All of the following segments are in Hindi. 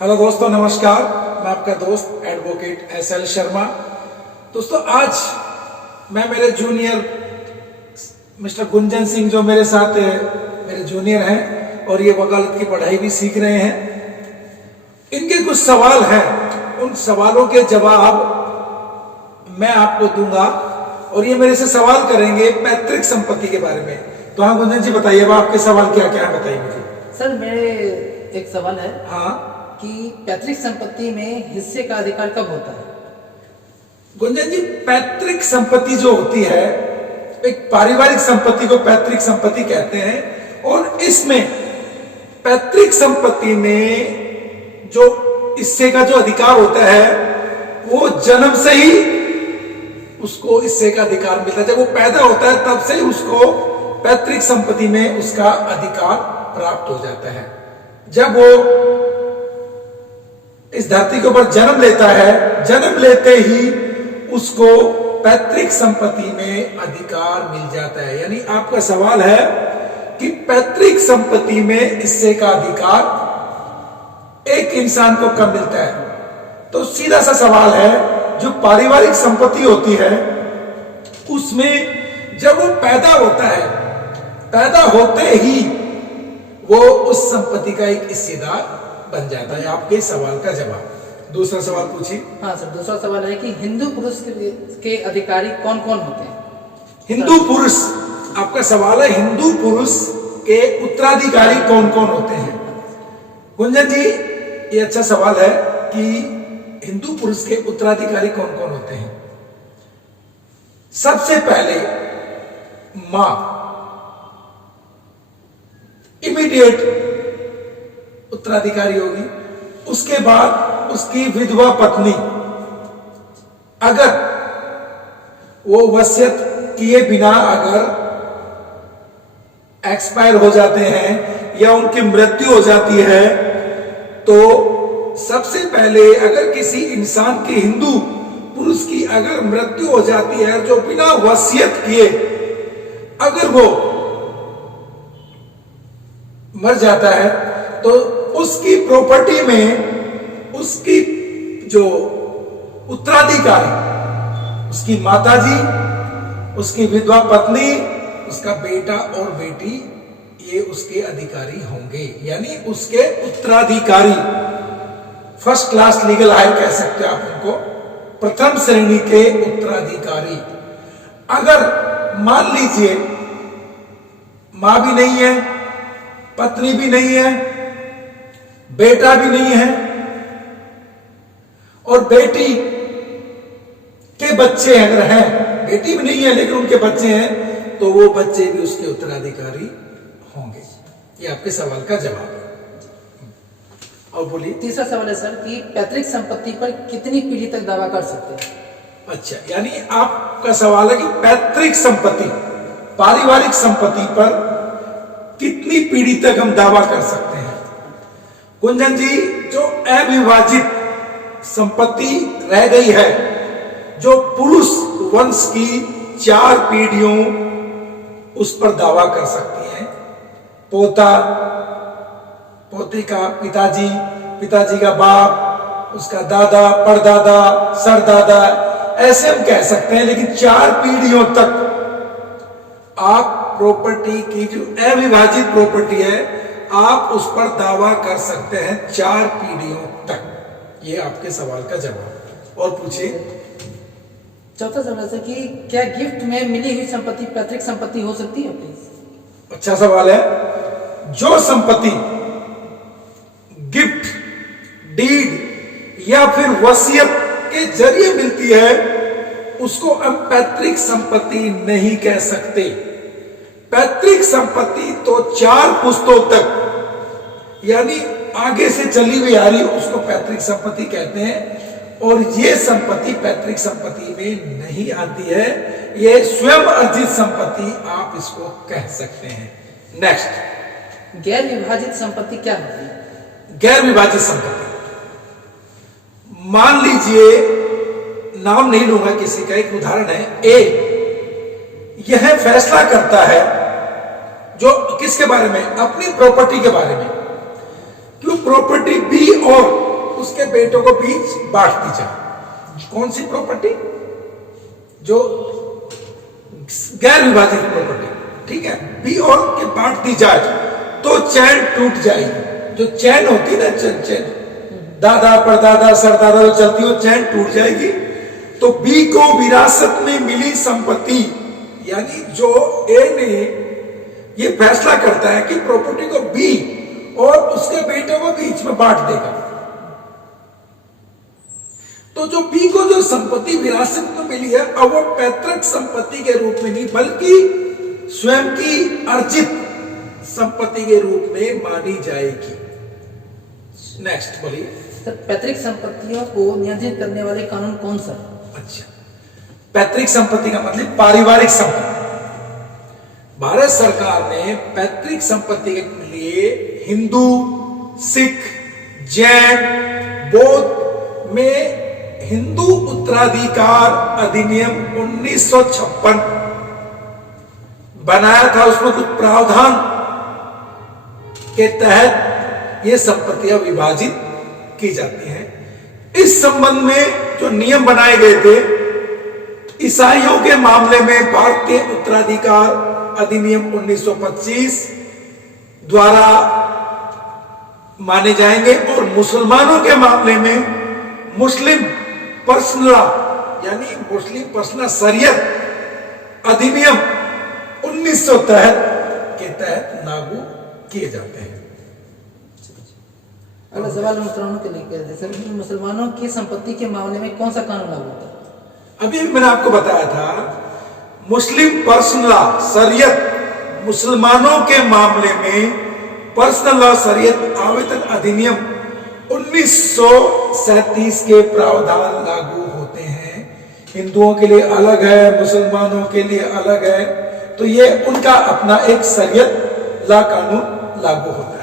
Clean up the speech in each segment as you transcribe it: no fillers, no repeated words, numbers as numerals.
हेलो दोस्तों, नमस्कार। मैं आपका दोस्त एडवोकेट SL शर्मा। दोस्तों, आज मैं मेरे जूनियर मिस्टर गुंजन सिंह, जो मेरे साथ मेरे जूनियर हैं और ये वकालत की पढ़ाई भी सीख रहे हैं, इनके कुछ सवाल हैं। उन सवालों के जवाब मैं आपको दूंगा और ये मेरे से सवाल करेंगे पैतृक संपत्ति के बारे में। तो हाँ गुंजन जी, बताइए अब आपके सवाल क्या क्या है, बताइए मुझे। सर, मेरे एक सवाल है हाँ कि पैतृक संपत्ति में हिस्से का अधिकार कब होता है? गुंजन जी, पैतृक संपत्ति जो होती है, एक पारिवारिक संपत्ति को पैतृक संपत्ति कहते हैं। और इसमें पैतृक संपत्ति में जो हिस्से का जो अधिकार होता है, वो जन्म से ही उसको हिस्से का अधिकार मिलता है। जब वो पैदा होता है तब से ही उसको पैतृक संपत्ति में उसका अधिकार प्राप्त हो जाता है। जब वो इस धरती के ऊपर जन्म लेता है, जन्म लेते ही उसको पैतृक संपत्ति में अधिकार मिल जाता है। यानी आपका सवाल है कि पैतृक संपत्ति में हिस्से का अधिकार एक इंसान को कब मिलता है। तो सीधा सा सवाल है, जो पारिवारिक संपत्ति होती है उसमें जब वो पैदा होता है, पैदा होते ही वो उस संपत्ति का एक हिस्सेदार बन जाता है। आपके सवाल का जवाब। दूसरा सवाल पूछिए। हाँ सर, दूसरा सवाल है कि हिंदू पुरुष के अधिकारी कौन कौन होते हैं? हिंदू पुरुष, आपका सवाल है हिंदू पुरुष के उत्तराधिकारी कौन कौन होते हैं। गुंजन जी, ये अच्छा सवाल है कि हिंदू पुरुष के उत्तराधिकारी कौन कौन होते हैं। सबसे पहले मां, इमीडिएट उत्तराधिकारी होगी। उसके बाद उसकी विधवा पत्नी, अगर वो वसीयत किए बिना अगर एक्सपायर हो जाते हैं या उनकी मृत्यु हो जाती है, तो सबसे पहले अगर किसी इंसान की, हिंदू पुरुष की अगर मृत्यु हो जाती है, जो बिना वसीयत किए अगर वो मर जाता है, तो उसकी प्रॉपर्टी में उसकी जो उत्तराधिकारी, उसकी माताजी, उसकी विधवा पत्नी, उसका बेटा और बेटी, ये उसके अधिकारी होंगे। यानी उसके उत्तराधिकारी, फर्स्ट क्लास लीगल हायर कह सकते हैं आप उनको, प्रथम श्रेणी के उत्तराधिकारी। अगर मान लीजिए मां भी नहीं है, पत्नी भी नहीं है, बेटा भी नहीं है और बेटी के बच्चे अगर हैं, बेटी भी नहीं है लेकिन उनके बच्चे हैं, तो वो बच्चे भी उसके उत्तराधिकारी होंगे। ये आपके सवाल का जवाब है। और बोलिए। तीसरा सवाल है सर कि पैतृक संपत्ति पर कितनी पीढ़ी तक दावा कर सकते हैं? अच्छा, यानी आपका सवाल है कि पैतृक संपत्ति, पारिवारिक संपत्ति पर कितनी पीढ़ी तक हम दावा कर सकते हैं। गुंजन जी, जो अविभाजित संपत्ति रह गई है, जो पुरुष वंश की 4 पीढ़ियों उस पर दावा कर सकती हैं। पोता, पोते का पिताजी, पिताजी का बाप, उसका दादा, परदादा, सरदादा, ऐसे हम कह सकते हैं। लेकिन 4 पीढ़ियों तक आप प्रॉपर्टी की, जो अविभाजित प्रॉपर्टी है, आप उस पर दावा कर सकते हैं 4 पीढ़ियों तक। ये आपके सवाल का जवाब। और पूछिए। चौथा सवाल है कि क्या गिफ्ट में मिली हुई संपत्ति पैतृक संपत्ति हो सकती है? प्लीज। अच्छा सवाल है। जो संपत्ति गिफ्ट, डीड या फिर वसीयत के जरिए मिलती है, उसको हम पैतृक संपत्ति नहीं कह सकते। पैतृक संपत्ति तो 4 पुश्तों तक, यानी आगे से चली हुई आ रही, उसको पैतृक संपत्ति कहते हैं। और ये संपत्ति पैतृक संपत्ति में नहीं आती है, ये स्वयं अर्जित संपत्ति आप इसको कह सकते हैं। नेक्स्ट, गैर विभाजित संपत्ति क्या होती है? गैर विभाजित संपत्ति, मान लीजिए, नाम नहीं लूंगा किसी का, एक उदाहरण है। ए यह फैसला करता है, जो किसके बारे में, अपनी प्रॉपर्टी के बारे में, क्यों प्रॉपर्टी बी और उसके बेटों को बीच बांट दी जाए। कौन सी प्रॉपर्टी? जो गैर विभाजित प्रॉपर्टी, ठीक है, बी और के बांट दी जाए तो चैन टूट जाएगी। जो चैन होती है ना, चैन दादा परदादा सरदादा जो चलती हो, चैन टूट जाएगी। तो बी को विरासत में मिली संपत्ति, यानी जो ए ने ये फैसला करता है कि प्रॉपर्टी को बी और उसके बेटे को बीच में बांट देगा। तो जो बी को जो संपत्ति विरासत में मिली है, अब वो पैतृक संपत्ति के रूप में नहीं बल्कि स्वयं की अर्जित संपत्ति के रूप में मानी जाएगी। नेक्स्ट बोलिए। तो पैतृक संपत्तियों को नियंत्रित करने वाले कानून कौन सा? अच्छा, पैतृक संपत्ति का मतलब पारिवारिक संपत्ति। भारत सरकार ने पैतृक संपत्ति के लिए हिंदू, सिख, जैन, बौद्ध में हिंदू उत्तराधिकार अधिनियम 1956 बनाया था। उसमें कुछ प्रावधान के तहत ये संपत्तियां विभाजित की जाती हैं। इस संबंध में जो नियम बनाए गए थे, ईसाइयों के मामले में भारतीय उत्तराधिकार अधिनियम 1925 द्वारा माने जाएंगे और मुसलमानों के मामले में मुस्लिम पर्सनल लॉ यानी मुस्लिम पर्सनल शरीयत अधिनियम 1900 के तहत लागू किए जाते हैं। अगला सवाल मुसलमानों के लिए कहते हैं सर, मुसलमानों की संपत्ति के मामले में कौन सा कानून लागू होता है? अभी मैंने आपको बताया था, मुस्लिम पर्सनल लॉ शरीयत, मुसलमानों के मामले में पर्सनल लॉ शरीयत आवेदन अधिनियम 1937 के प्रावधान लागू होते हैं। हिंदुओं के लिए अलग है, मुसलमानों के लिए अलग है, तो ये उनका अपना एक शरीयत ला कानून लागू होता है।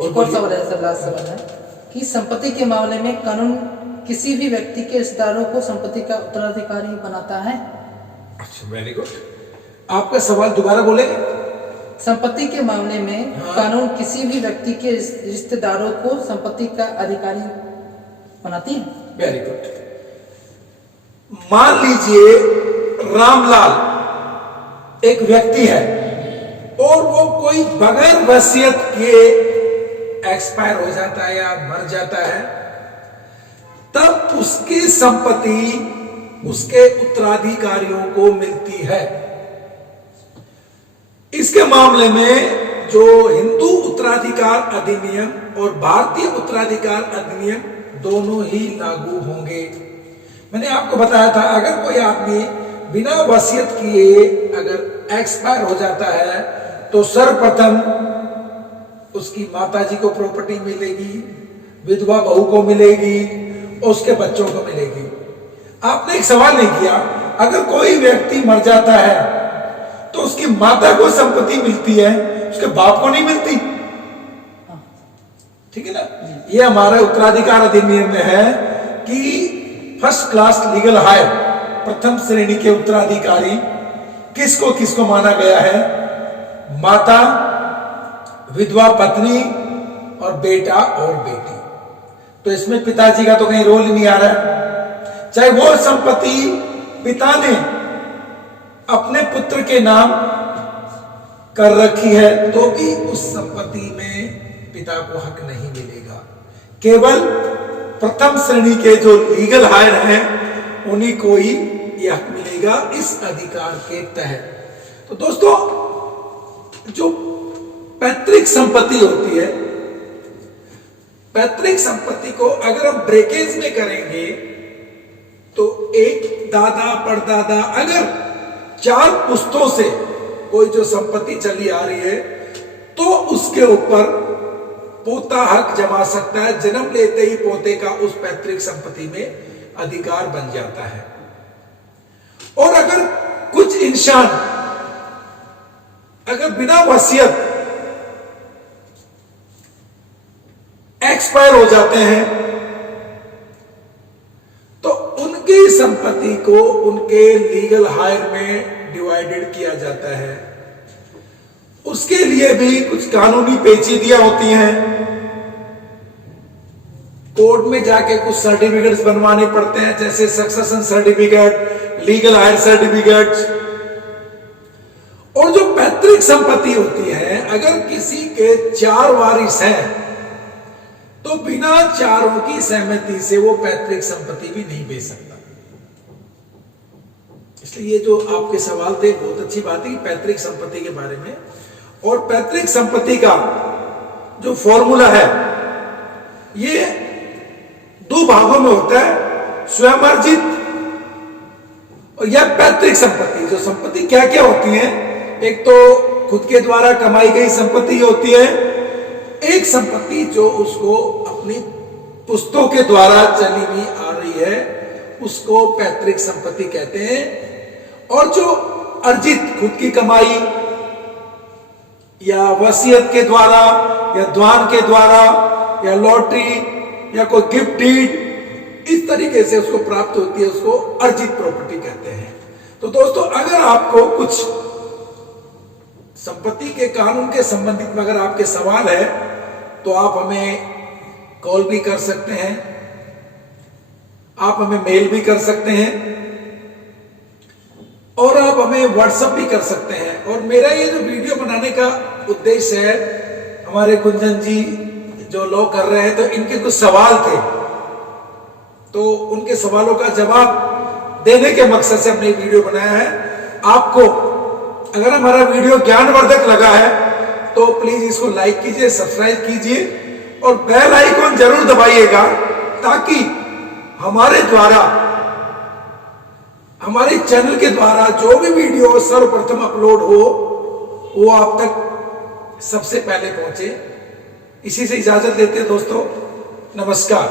एक और सवाल है सर, लास्ट सवाल है कि संपत्ति के मामले में कानून किसी भी व्यक्ति के रिश्तेदारों को संपत्ति का उत्तराधिकारी बनाता है? अच्छा, वेरी गुड। आपका सवाल दोबारा बोलेंगे? संपत्ति के मामले में कानून किसी भी व्यक्ति के रिश्तेदारों को संपत्ति का अधिकारी बनाती है? Very good. मान लीजिए रामलाल एक व्यक्ति है और वो कोई बगैर वसीयत के एक्सपायर हो जाता है या मर जाता है, तब उसकी संपत्ति उसके उत्तराधिकारियों को मिलती है। इसके मामले में जो हिंदू उत्तराधिकार अधिनियम और भारतीय उत्तराधिकार अधिनियम दोनों ही लागू होंगे। मैंने आपको बताया था, अगर कोई आदमी बिना वसीयत किए अगर एक्सपायर हो जाता है तो सर्वप्रथम उसकी माताजी को प्रॉपर्टी मिलेगी, विधवा बहू को मिलेगी, उसके बच्चों को मिलेगी। आपने एक सवाल नहीं किया, अगर कोई व्यक्ति मर जाता है तो उसकी माता को संपत्ति मिलती है, उसके बाप को नहीं मिलती। ठीक है ना? ये हमारे उत्तराधिकार अधिनियम में है कि फर्स्ट क्लास लीगल हायर, प्रथम श्रेणी के उत्तराधिकारी किसको माना गया है? माता, विधवा पत्नी और बेटा और बेटी। तो इसमें पिताजी का तो कहीं रोल ही नहीं आ रहा है। चाहे वो संपत्ति पिता ने अपने पुत्र के नाम कर रखी है तो भी उस संपत्ति में पिता को हक नहीं मिलेगा। केवल प्रथम श्रेणी के जो लीगल हायर हैं उन्हीं को ही यह हक मिलेगा इस अधिकार के तहत। तो दोस्तों, जो पैतृक संपत्ति होती है, पैतृक संपत्ति को अगर हम ब्रेकेज में करेंगे तो एक दादा परदादा अगर 4 पुश्तों से कोई जो संपत्ति चली आ रही है तो उसके ऊपर पोता हक जमा सकता है। जन्म लेते ही पोते का उस पैतृक संपत्ति में अधिकार बन जाता है। और अगर कुछ इंसान अगर बिना वसीयत एक्सपायर हो जाते हैं तो उनकी संपत्ति को उनके लीगल हायर में डिवाइडेड किया जाता है। उसके लिए भी कुछ कानूनी पेचीदियां होती हैं। कोर्ट में जाके कुछ सर्टिफिकेट्स बनवाने पड़ते हैं, जैसे succession certificate, legal higher certificates. और जो पैतृक संपत्ति होती है, अगर किसी के 4 वारिस हैं तो बिना चारों की सहमति से वो पैतृक संपत्ति भी नहीं बेच सकता। इसलिए ये जो आपके सवाल थे बहुत अच्छी बात है पैतृक संपत्ति के बारे में। और पैतृक संपत्ति का जो फॉर्मूला है ये 2 भागों में होता है, स्वयं अर्जित और यह पैतृक संपत्ति। जो संपत्ति क्या क्या होती है, एक तो खुद के द्वारा कमाई गई संपत्ति होती है, एक संपत्ति जो उसको अपनी पुश्तों के द्वारा चली हुई आ रही है उसको पैतृक संपत्ति कहते हैं। और जो अर्जित खुद की कमाई या वसीयत के द्वारा या दान के द्वारा या लॉटरी या कोई गिफ्ट डीड, इस तरीके से उसको प्राप्त होती है, उसको अर्जित प्रॉपर्टी कहते हैं। तो दोस्तों, अगर आपको कुछ संपत्ति के कानून के संबंधित में अगर आपके सवाल है तो आप हमें कॉल भी कर सकते हैं, आप हमें मेल भी कर सकते हैं और आप हमें व्हाट्सएप भी कर सकते हैं। और मेरा ये जो वीडियो बनाने का उद्देश्य है, हमारे कुंजन जी जो लॉ कर रहे हैं तो इनके कुछ सवाल थे, तो उनके सवालों का जवाब देने के मकसद से हमने वीडियो बनाया है। आपको अगर हमारा वीडियो ज्ञानवर्धक लगा है तो प्लीज इसको लाइक कीजिए, सब्सक्राइब कीजिए और बेल आइकॉन जरूर दबाइएगा, ताकि हमारे द्वारा, हमारे चैनल के द्वारा जो भी वीडियो सर्वप्रथम अपलोड हो वो आप तक सबसे पहले पहुंचे। इसी से इजाजत लेते हैं दोस्तों, नमस्कार।